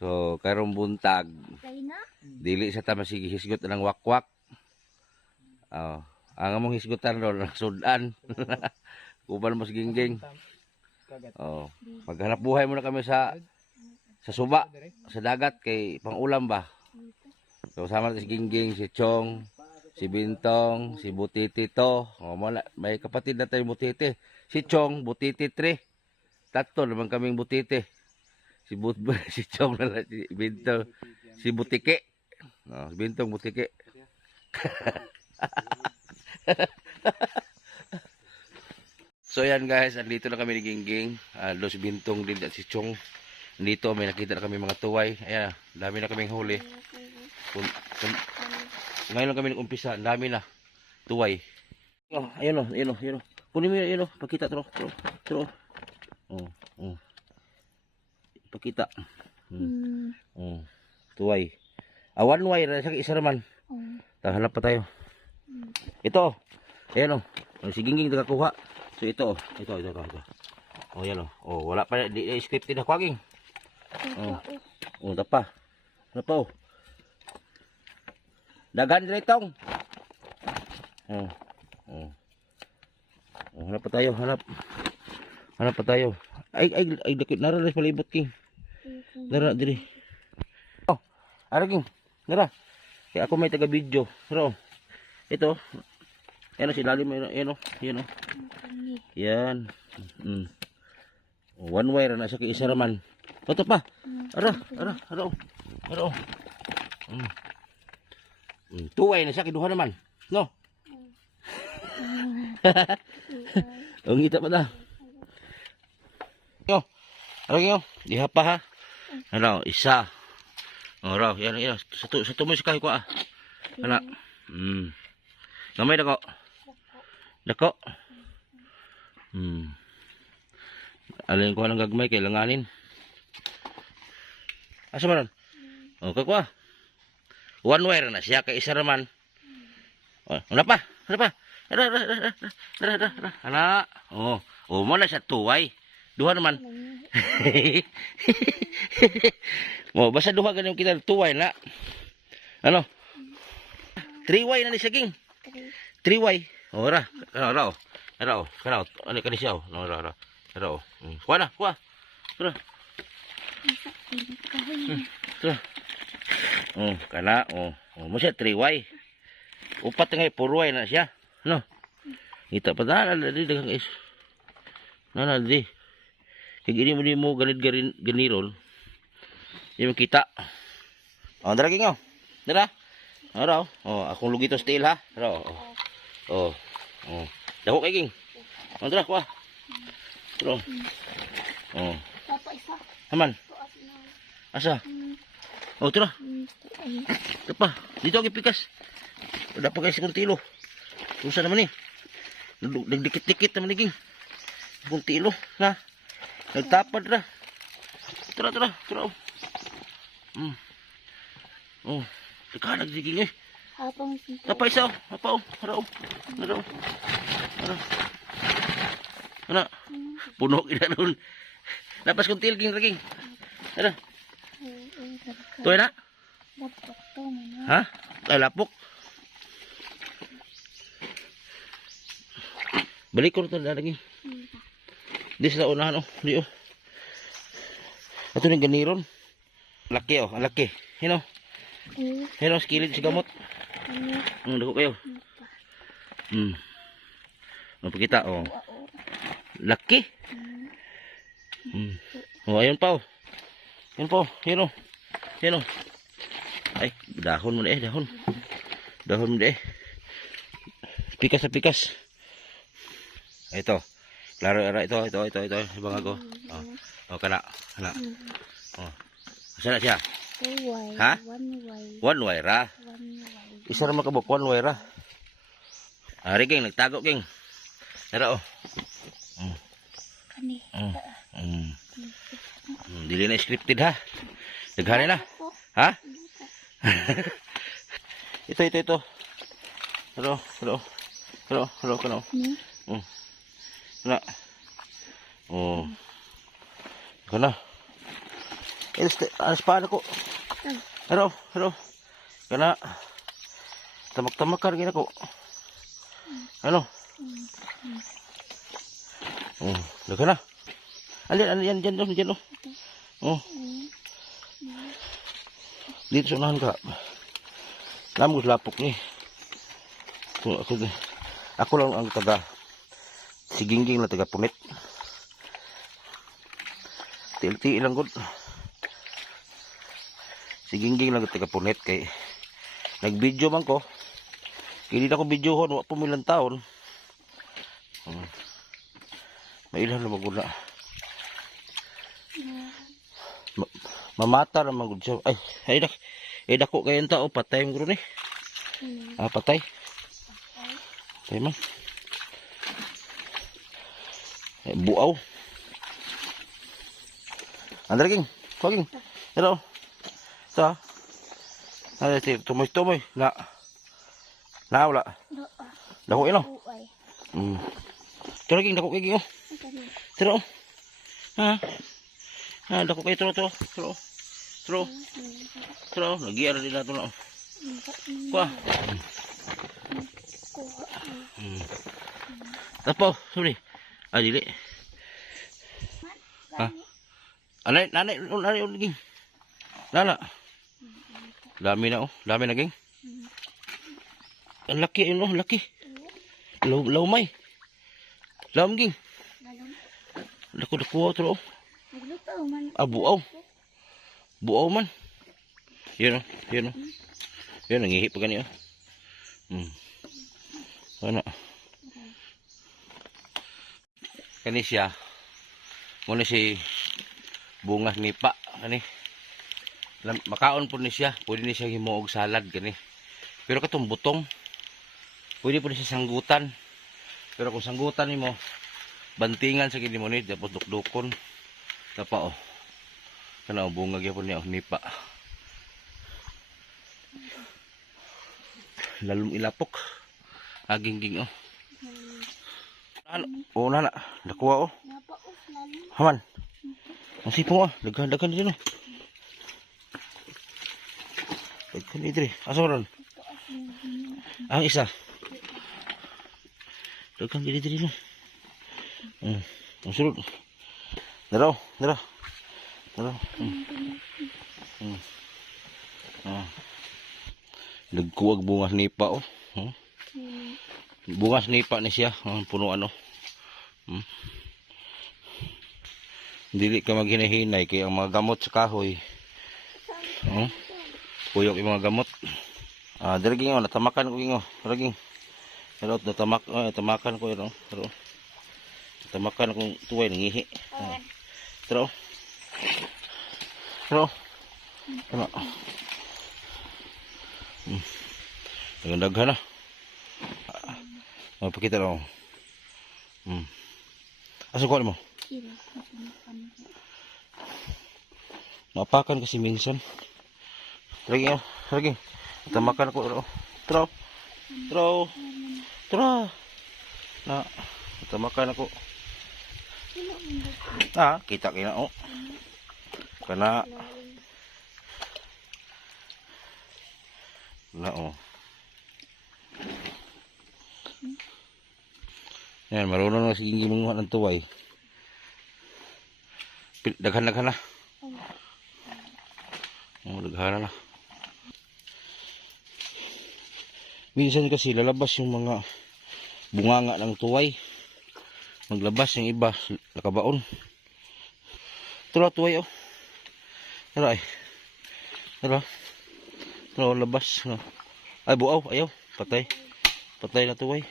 So karong buntag Kay na? dili sa ta masigisgot ng wakwak. Oh, ang among hisgutan ron sudan. Uban mo gingging. Oh, maghanap buhay muna kami sa suba, sa dagat kay pangulam ba. So sama natin si Gingging, si Chong, si Bintong, si Butiti to. Oh, may kapatid na tayong Butiti. Si Chong, Butiti 3. Tatlo naman kaming Butiti. Si si Chong na si Bintong, si Butike. Oh, si Bintong Butike. So yan guys, andito na kami ni Gingging. Si Bintong din at si Chong. Dito may nakita na kami mga tuway. Ayan, dami na kaming huli. Ngayon lang kami nag-umpisa, ang dami na tuway. Oh, ayun oh. Kunin mo yun oh, pakita tro. Oh. Pakita. Tuway. One way ra sa isa naman. Hanap pa tayo. Ito. Ayan oh. Si Gingging nakakuha. So ito. Oh, yan oh. Oh, wala pa di scripted na kwaging. Oh, tapa. Ano pa oh? Dagan diretong. Hanap pa tayo, hanap. Hanap pa tayo. Ay dakit nara res palibot king. Nara diri. Oh, ara king. Nara. Kaya ako may taga video. Pero ito. Ano si lalim yan oh. Yan. One way ra na sa isa raman. Ito pa. Ara. Tuway na siya kiduha naman. No. Ang kita pa na. Yo. Ara diha pa ha. Ano, isa. Ora, yan. Sa tumoy si kahi ko ah. Ana. Gamay dako. Dako. Alin ko nang gagmay kay langanin. Asa man? Oh, kakwa. One way na siya kay isa raman. Oh, ano pa? Ana. Oh, mo na siya tuway. Duha naman. Mo basta duha ganin kita tuway na. Ano? 3-way na ni siya king. 3-way. Ora, Ano kani siya oh. Ora. Kuha na. Tara. Kana. Mo siya 3-way. Upat nga 4-way na siya. No. Kita pa na di dagang is. Di. Kag ini mo ganit ganirol. Yung kita. Oh, dara king oh. Dara. Ora. Oh, akong lugito steel ha. Ora. Oh. Dako kay king. Dara kuha. Tro. Papa isa. Haman. Asa? Oh, tara. Tapa, dito ako ipikas. Wala pa guys kung tilo. Usa naman eh. Nagdikit-dikit naman naging. Kung tilo, na. Nagtapad na. Tara. Oh, teka, nagdiging eh. Hapang sinto. Tapa isa oh. Hapa oh. Hara. Ana. Puno kita doon. Lapas kung tilging raging. Ada. Tuwa na? Lapok to man. Ha? Ay lapok. Balik ko na lagi. Di sila unahan oh. Di oh. Ato ni ganiron. Laki oh. Laki. Hino. Hino skilid si gamot. Dako kayo. Ano kita oh. Laki. Oh, ayun pa oh. Ayun oh. Ay, dahon mo na eh, dahon. Dahon mo na eh. Pikas. Ito. Klaro era ito. Ibang ako. Oh, kana. Oh. Asa na siya? One way. Ha? One way ra. One way. Isa ra makabuk one way ra. Ari king nagtago king. Tara oh. Kani. Dili na scripted ha. Daghani na. Ha? Ito. Hello. Kana. Kana. Oh. Kana. Espada ko. Hero. Kana. Tamak-tamakan gina ko. Ano? Daga na. Alin, dyan. Oh. Dito sa unahan ka. Lamog lapok ni. Ako lang ang taga. Si Gingging lang taga punit. Til-til lang gud. Si Gingging lang taga punit kay nag-video man ko. Kaya di na ko videohon, wa pa mo ilang taon. Mailan na maguna. Mamata na magud siya. Ay dako kayo ang tao, patay ang guro ni. Patay. Patay man. Buaw. Andra King, King. Hello. Sa. Tumoy. Na wala. Dako ino. Tara King, dako King. Tara. Dako kayo Tro. Lagi ada di nato na. Kuha. Tapo, sorry. Dili. Nanay King. Nana. Dami na King. Ang laki laki. Laumay. Laum King. Dako Tro. Buaw man. Yan, nangihi pa ganyan. Ano? Kani siya. Muna si bungas nipa. Kani. Makaon po ni siya. Pwede ni siya himuog salad. Kani. Pero katong butong. Pwede po ni siya sanggutan. Pero kung sanggutan ni mo, bantingan sa gini mo ni. Tapos dukdukon. Tapa Kana bungag yapon niya nipa. Lalong ilapok. Aging Nana. Dakuha Haman. Ang sipong Daghan din Daghan idri. Asa ron? Ang isa. Daghan idri no. Ang sulod. Dara. Nagkuwag bungas nipa Bungas nipa ni siya, puno Dili ka maghinahinay kay ang mga gamot sa kahoy. Puyok yung mga gamot. Diriging natamakan ko gingo. Diriging. Pero tamakan ko pero tamakan kong tuway nangihi. Pero ano? Daghan na. Pakita lang. Asa ko mo? Napakan kasi minsan. Lagi. Tamakan ko. Tro. Na, tamakan ako. Kita kina Kana Yan, marunong na sige gimunguhan ng tuway. Daghan na. Daghan na. Minsan kasi lalabas yung mga bunganga ng tuway. Maglabas yung iba, nakabaon. Tuway Tara. Labas. Ay, buaw. Ayaw. Patay na tuway.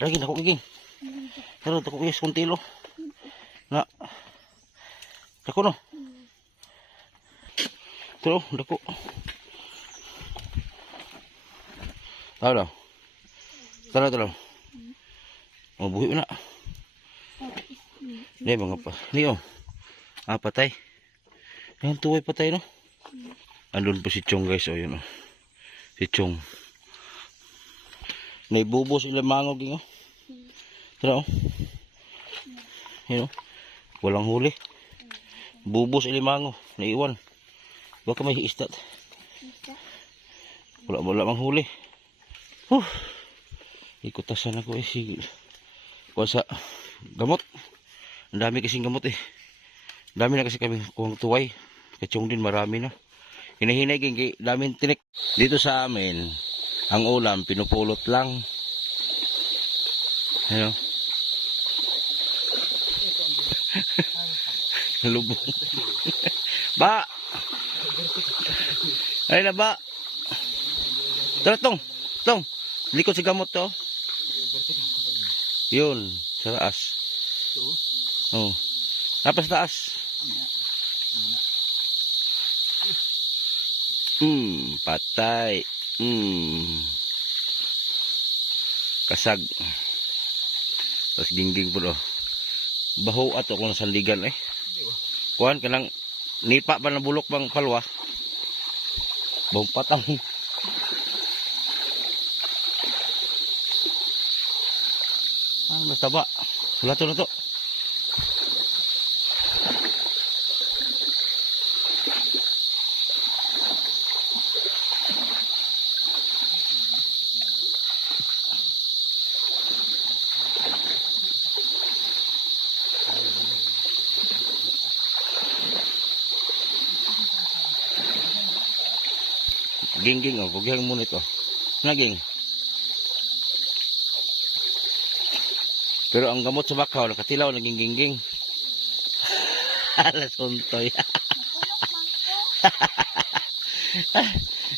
Lagi dako King. Pero dako yes kuntilo. Na. Dako no. Pero dako. Tara. Buhi na. Hindi mga pa. Niyo. Patay. Yan tuway patay no. Andun pa si Chong guys. Yun si Chong. Naibubo sila mangog yun. Tara Yun Walang huli. Bubos ilimango. Naiwan. Baka may isda. Isa. Wala mang huli. Ikutasan ako eh. Kuha sa gamot. Ang dami kasing gamot eh. Dami na kasi kami kung tuway. Kachong din marami na. Hinahinay kay daming tinik. Dito sa amin, ang ulam pinupulot lang. Ano? Lubong. Ba! Ay na ba? Tara tong. Likod si gamot to. Yun. Sa taas. Oh. Tapos taas. Patay. Kasag. Tapos gingging po do. Baho ato kung nasandigan eh. Kuhan ka ng nipa ba na bulok bang palwa? Bawang patang. Mas taba. Wala to na to. Gingging oh, kugyang mo nito. Naging. Pero ang gamot sa bakaw nakatilaw naging gingging. Alas untoy.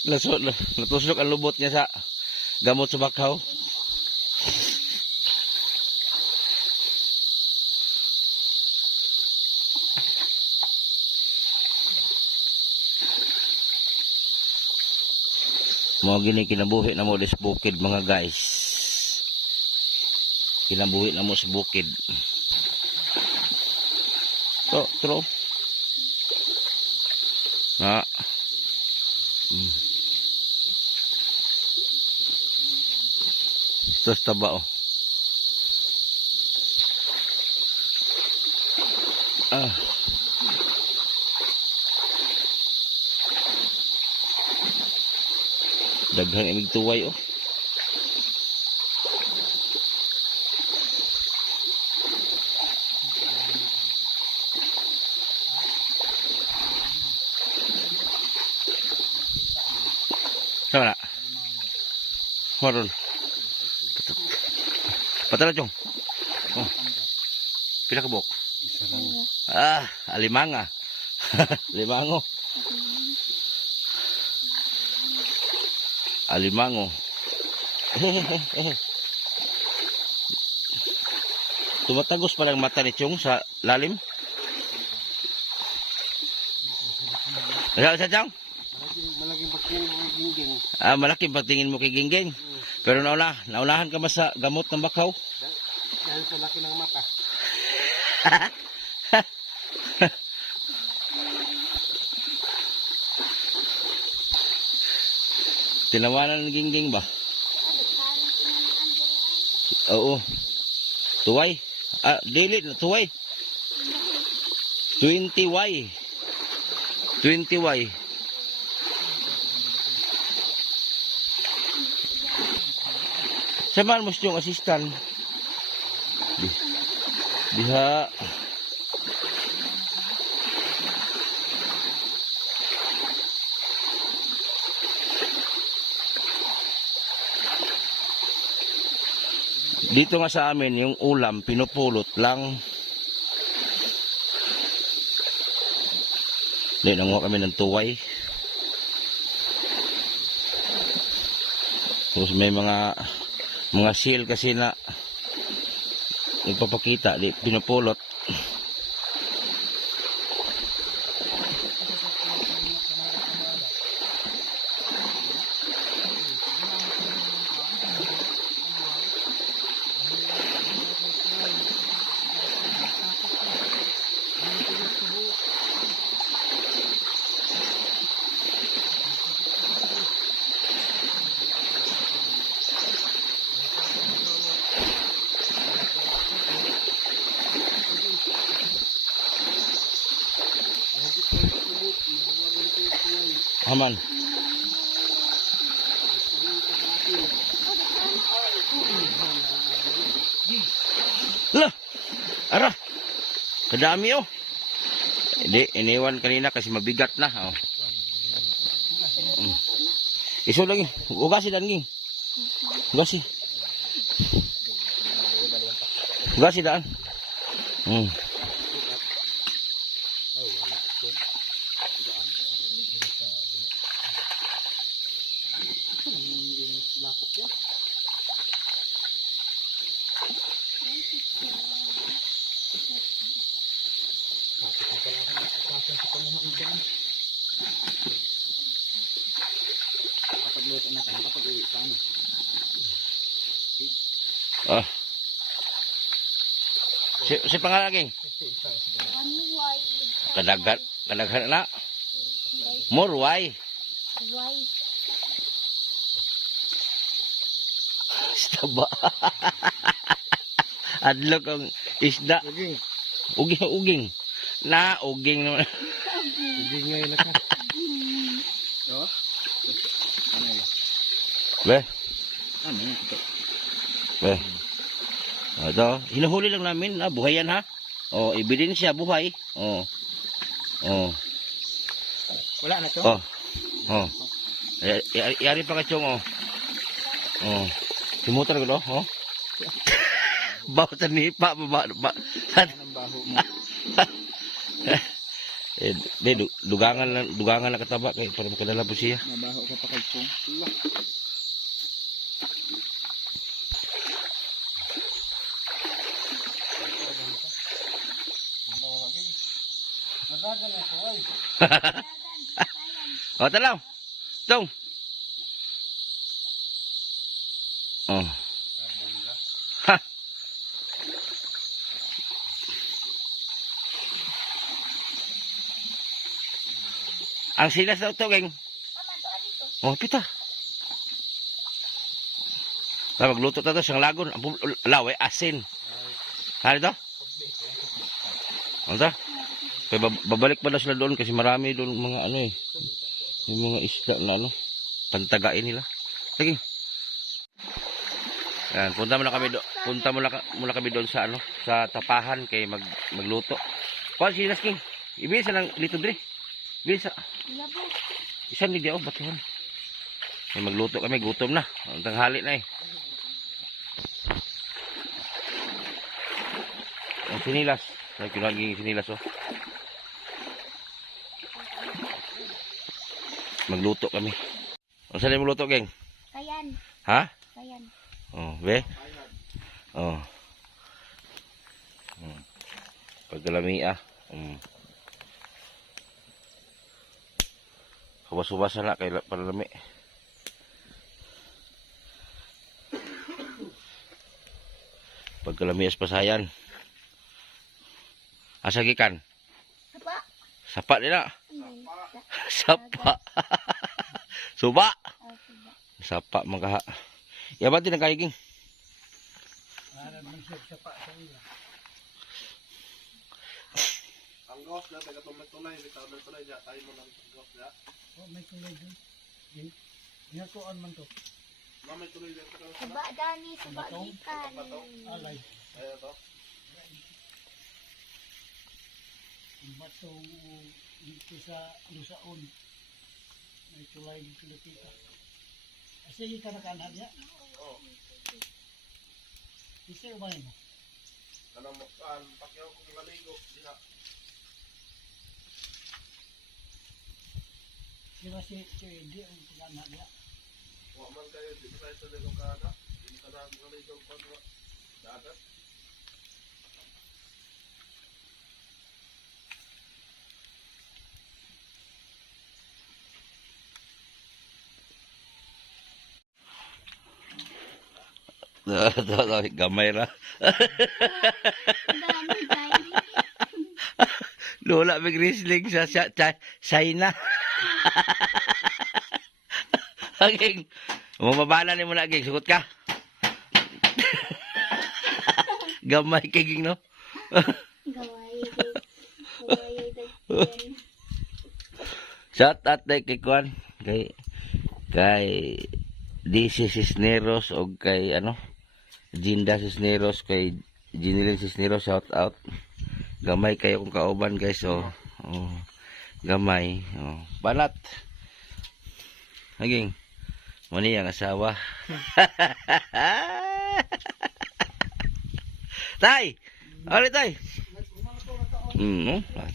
Natuslok ang lubot niya sa gamot sa bakaw. Mga gini kinabuhi na mo sa bukid mga guys. Kinabuhi na mo sa bukid. To, tro. Na. Terus taba oh. Daghang imig tuway oh. Sama na. Maron. Patala chong. Oh. Pila ka bok? Alimanga. Limango. Alimango. Tumatagos pa lang mata ni Chong sa lalim. Ano sa Chong? Malaking pagtingin mo kay Gingging. Malaking pagtingin mo kay Gingging. Pero naunahan ka ba sa gamot ng bakaw? Dahil sa laki ng mata. Tinawanan ng Gingging ba? Oo. Tuway. Dili na tuway. 20Y. 20Y. Saan mo yung assistant? Diha. Dito nga sa amin, yung ulam, pinupulot lang. Hindi, nanguha kami ng tuway. Tapos may mga seal kasi na nagpapakita, di pinupulot. Haman. Lah. Ara. Kadami oh. Hindi, iniwan kanina kasi mabigat na. Oh. Iso lagi. Ugasi dan ging. Ugasi. Ugasi daan. Ah. Si pangalan ging. Kadaghan na. Morway. Why? Staba. Adlo kang isda. Uging. Uging. Na uging naman. Uging ngayon na ka. Oh? Ano yun? Be. Ano yun? Ito. Be. Ito, hinuhuli lang namin, buhay yan ha. Oh, ebidensya buhay. Oh. Oh. Wala na to? Oh. Oh. Yari pa ka chong oh. Oh. Simutan ko do, oh. Bawa sa nipa ba. Anong baho mo? Dugangan na kataba kay para makadala po siya. Mabaho ka pa kagpong. Allah. Madagan na ko ay. Oh, talaw. Tong. Oh. Ha. Ang silas daw to, geng. Oh, pita. Magluto ta to siyang lagon. Laway, asin. Ano to? Ano to? Kaya babalik pa daw sila doon kasi marami doon mga ano eh. Yung mga isda na ano. Pantagain nila. Sige. Yan, punta muna kami doon sa ano, sa tapahan kay magluto. Paul, sinas king. Ibisa ng litro dre. Bisa. Labo. Isa ni diaw batuhan. Kay magluto kami, gutom na. Ang tanghali na eh. Ang sinilas. Ay, kinaging sinilas oh. Magluto kami. Ang saan magluto, geng? Kayan. Ha? Kayan. Oh, be? Oh. Pagkalami ah. Huwas-huwas na kay palami. Pagkalami as pasayan. Asa gikan? Sapa. Sapa nila. Sapa. Sapa. Suba. Suba. Sapa mangkaha. Yaban din ang kaiging. Para man siya sa pa sa ila. Ang gos na taga tunay, bitaw na tunay ja tayo mo ng gos ja. Oh, may tunay din. Ginatuan man to. May tunay din sa Suba dani, suba gikan. alay. Ayo to. Ang batong dito sa Lusaon. May tulay dito dito. Kasi ka nakaanad niya? Oo. Kasi umay mo? Ano mo, pakyaw kong maligo. Sila si Eddie ang nakaanad niya. Huwag man kayo, dito tayo sa ligong kada. Dito ka na maligo pa sa dagat. Gamay ra. Dami dani. Lola may grisling sa China. Aging. Mababala ni mo na, aging. Sugot ka. Gamay kaging, no? Gaway. Gaway dagyan. Shout out na kay Kwan. Kay DC Cisneros o kay Jinda Cisneros, kay Jinilin Cisneros, shout out. Gamay kayo kung kauban guys. Gamay. Banat. Haging. Muni ang asawa. Tay! Ari tay!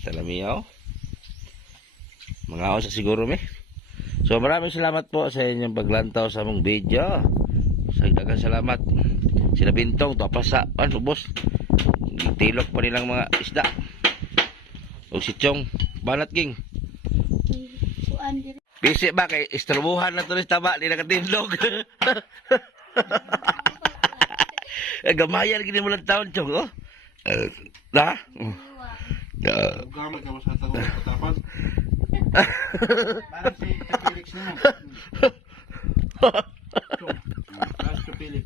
Talamiyaw. Mga ako sa siguro me. So maraming salamat po sa inyong paglantaw sa among video. Sa daghang salamat. Sila Bintong, tapasa, boss. Tilok pa nilang mga isda. O si Chong, banat ging. Kuan diri. Bisi ba kay istorbuhan na tulis taba, di nakatindog. Gamayan gini mo lang taon, Chong, oh. Da? Gamay ka mas hatago katapan. Parang si Felix mo. Parang si Felix.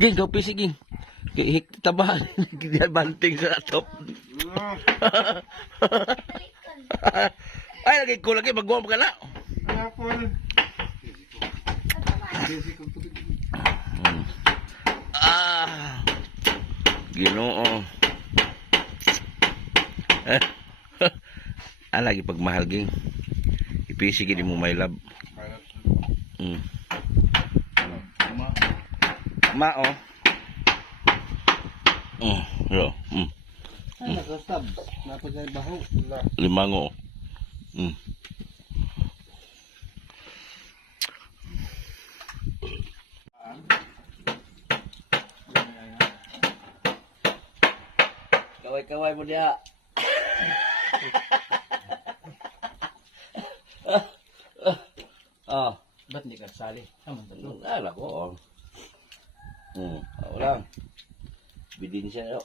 Ging, kau pisi ging. Hik tabahan. Dia banting sa atop. Ay, lagi ko lagi magwam ka na. Ako rin. Ginoo. Lagi pagmahal ging. Ipisi gini mo my love. Ma oh. Yo. Ay, nakastab. Napagay baho. Limango. Kaway-kaway mo dia. Ba't hindi ka sali? Tama tatlo. Ala ko. Lang. Bidin siya yo.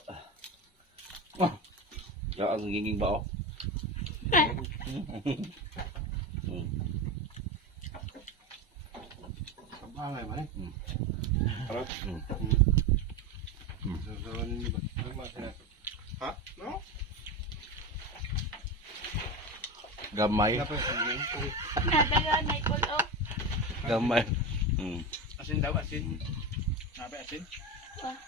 Yo ang ginging ba oh. Kabangay man eh. Harap. Sasawanin niyo ba? Ha? No? Gamay. Nadagan may kulo. Gamay. Asin daw, asin. Nabe asin? Wah.